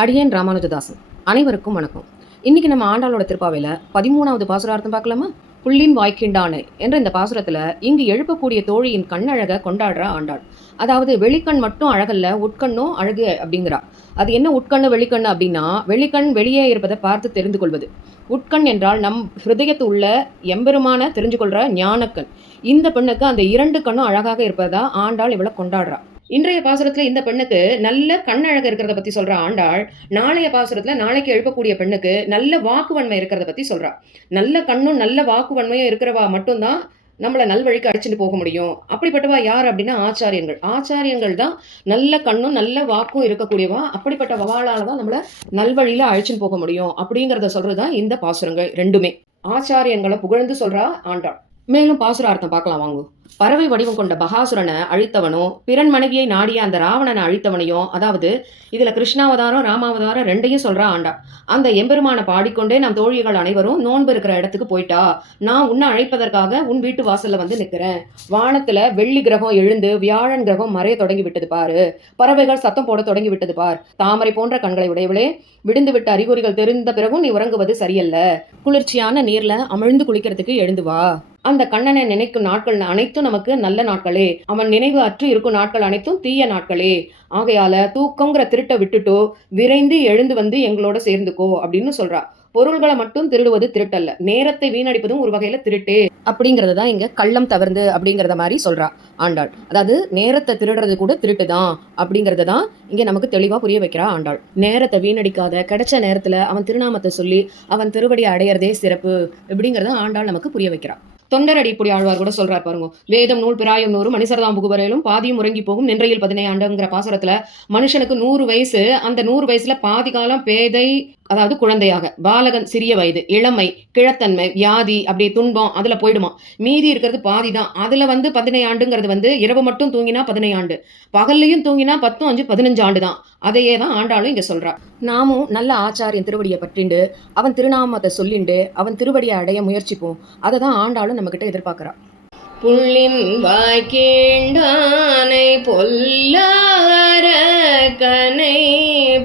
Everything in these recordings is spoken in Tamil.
அடியேன் ராமானுஜதாசன். அனைவருக்கும் வணக்கம். இன்னைக்கு நம்ம ஆண்டாளோட திருப்பாவையில் 13வது பாசுரார்த்தம் பார்க்கலாமா? புள்ளின் வாய்க்கிண்டானே என்ற இந்த பாசுரத்தில் இங்கு எழுப்பக்கூடிய தோழியின் கண்ணழகை கொண்டாடுற ஆண்டாள். அதாவது வெளிக்கண் மட்டும் அழகல்ல, உட்கண்ணும் அழகு அப்படிங்கிறா. அது என்ன உட்கண்ணு வெளிக்கண்ணு அப்படின்னா, வெளிக்கண் வெளியே இருப்பதை பார்த்து தெரிந்து கொள்வது. உட்கண் என்றால் நம் ஹிருதயத்து உள்ள எம்பெருமான தெரிஞ்சு கொள்கிற ஞானக்கண். இந்த பெண்ணுக்கு அந்த 2 கண்ணும் அழகாக இருப்பதா ஆண்டாள் இவளை கொண்டாடுறா. இன்றைய பாசுரத்துல இந்த பெண்ணுக்கு நல்ல கண்ணழகு இருக்கிறத பத்தி சொல்ற ஆண்டாள், நாளைய பாசுரத்துல நாளைக்கு எழுப்பக்கூடிய பெண்ணுக்கு நல்ல வாக்குவன்மை இருக்கிறத பத்தி சொல்றா. நல்ல கண்ணும் நல்ல வாக்குவன்மையும் இருக்கிறவா மட்டும்தான் நம்மளை நல்வழிக்கு அழைச்சிட்டு போக முடியும். அப்படிப்பட்டவா யார் அப்படின்னா ஆச்சாரியங்கள். ஆச்சாரியங்கள் தான் நல்ல கண்ணும் நல்ல வாக்கும் இருக்கக்கூடியவா. அப்படிப்பட்ட வவாளால தான் நம்மளை நல்வழியில அழைச்சிட்டு போக முடியும் அப்படிங்கிறத சொல்றதுதான் இந்த பாசுரங்கள் ரெண்டுமே. ஆச்சாரியங்களை புகழ்ந்து சொல்றா ஆண்டாள். மேலும் பாசுரார்த்தம் பார்க்கலாம் வாங்கு. பறவை வடிவம் கொண்ட பகாசுரனை அழித்தவனும் பிறன் மனைவியை நாடிய அந்த ராவணனை அழித்தவனையும், அதாவது இதுல கிருஷ்ணாவதாரம் ராமாவதாரம் ரெண்டையும் சொல்றா ஆண்டா. அந்த எம்பெருமான பாடிக்கொண்டே நம் தோழிகள் அனைவரும் நோன்பு இருக்கிற இடத்துக்கு போயிட்டா. நான் உன்னை அழைப்பதற்காக உன் வீட்டு வாசல்ல வந்து நிற்கிறேன். வானத்துல வெள்ளி கிரகம் எழுந்து வியாழன் கிரகம் மறைய தொடங்கி விட்டது பாரு. பறவைகள் சத்தம் போட தொடங்கி விட்டது பார். தாமரை போன்ற கண்களை உடையவளே, விடுந்து விட்ட அறிகுறிகள் தெரிந்த பிறகும் நீ உறங்குவது சரியல்ல. குளிர்ச்சியான நீர்ல அமிழ்ந்து குளிக்கிறதுக்கு எழுந்து வா. அந்த கண்ணனை நினைக்கும் நாட்கள் அனைத்தும் நமக்கு நல்ல நாட்களே. அவன் நினைவு அற்று இருக்கும் நாட்கள் அனைத்தும் தீய நாட்களே. ஆகையால தூக்கங்கிற திருட்டை விட்டுட்டோ விரைந்து எழுந்து வந்து எங்களோட சேர்ந்துக்கோ அப்படின்னு சொல்றா. பொருள்களை மட்டும் திருடுவது திருட்டல்ல, நேரத்தை வீணடிப்பதும் ஒரு வகையில திருட்டே அப்படிங்கறது தான் இங்க கள்ளம் தவிர்ந்து அப்படிங்கிறத மாதிரி சொல்றா ஆண்டாள். அதாவது நேரத்தை திருடுறது கூட திருட்டு தான் அப்படிங்கறத தான் இங்க நமக்கு தெளிவா புரிய வைக்கிறா ஆண்டாள். நேரத்தை வீணடிக்காத, கிடைச்ச நேரத்துல அவன் திருநாமத்தை சொல்லி அவன் திருவடியை அடையிறதே சிறப்பு அப்படிங்கறத ஆண்டாள் நமக்கு புரிய வைக்கிறா. தொண்டரடி இப்படி ஆழ்வார் கூட சொல்றார் பாருங்க. வேதம் நூல் பிராயம் 100 மனுஷர்தாம் புகுவரையிலும் பாதியும் உறங்கி போகும் நின்றையில் 15 ஆண்டுங்கிற பாசுரத்துல மனுஷனுக்கு 100 வயசு. அந்த 100 வயசுல பாதி காலம் பேதை, அதாவது குழந்தையாக, பாலகன் சிறிய வயது, இளமை, கிழத்தன்மை, வியாதி, அப்படி துன்பம் அதுல போயிடுமா. மீதி இருக்கிறது பாதி தான். அதுல 15 ஆண்டுங்கிறது இரவு மட்டும் தூங்கினா 15 ஆண்டு, பகல்லையும் தூங்கினா 10 5 15 ஆண்டு தான். அதையே தான் ஆண்டாளும் இங்க சொல்றா. நாமும் நல்ல ஆச்சாரியன் திருவடியை பற்றிண்டு அவன் திருநாமத்தை சொல்லிண்டு அவன் திருவடியை அடைய முயற்சிப்போம். அதை தான் ஆண்டாளும் நம்ம கிட்ட எதிர்பார்க்கிறா. புள்ளின் வாய்க்கேண்டானை பொல்லார கனை,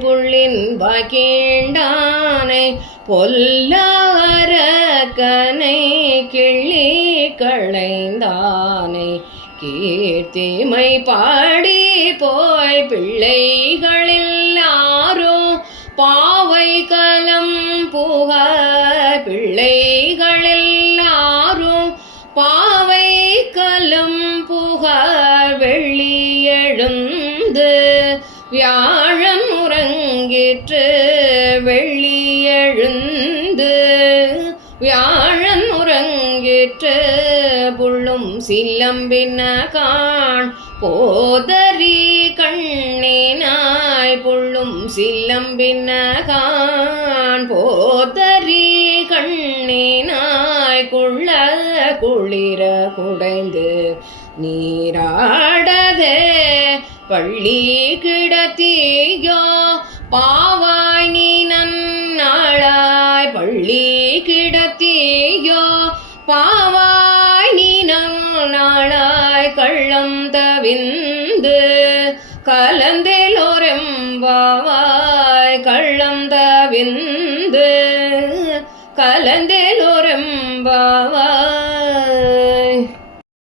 புள்ளின் வாய்க்கேண்டானை பொல்லார கனை, கிள்ளி களைந்தானை கீர்த்திமை பாடி போய் பிள்ளைகளெல்லாரும் பாவை கலம் புக, பிள்ளைகளெல்லாரும் பாவை கலம் புக, வெள்ளி எழுந்து வியாழன் உறங்கிற்று, வெள்ளி எழுந்து வியாழன் உறங்கிற்று, புள்ளும் சிலம்பின காண் போதரி கண்ணினாய், புள்ளும் சிலம்பின காண் போதரி கண்ணினாய், குள்ள குளிர குடைந்து நீராடதே பள்ளி கிடத்தியோ பாவாய் நீ நன்னாளாய், பள்ளி கிடத்தியோ பாவாய் நீ நன்னாளாய், கள்ளம் தவிந்து கலந்தேலோரெம்பாவாய், கள்ளம் தவிந்து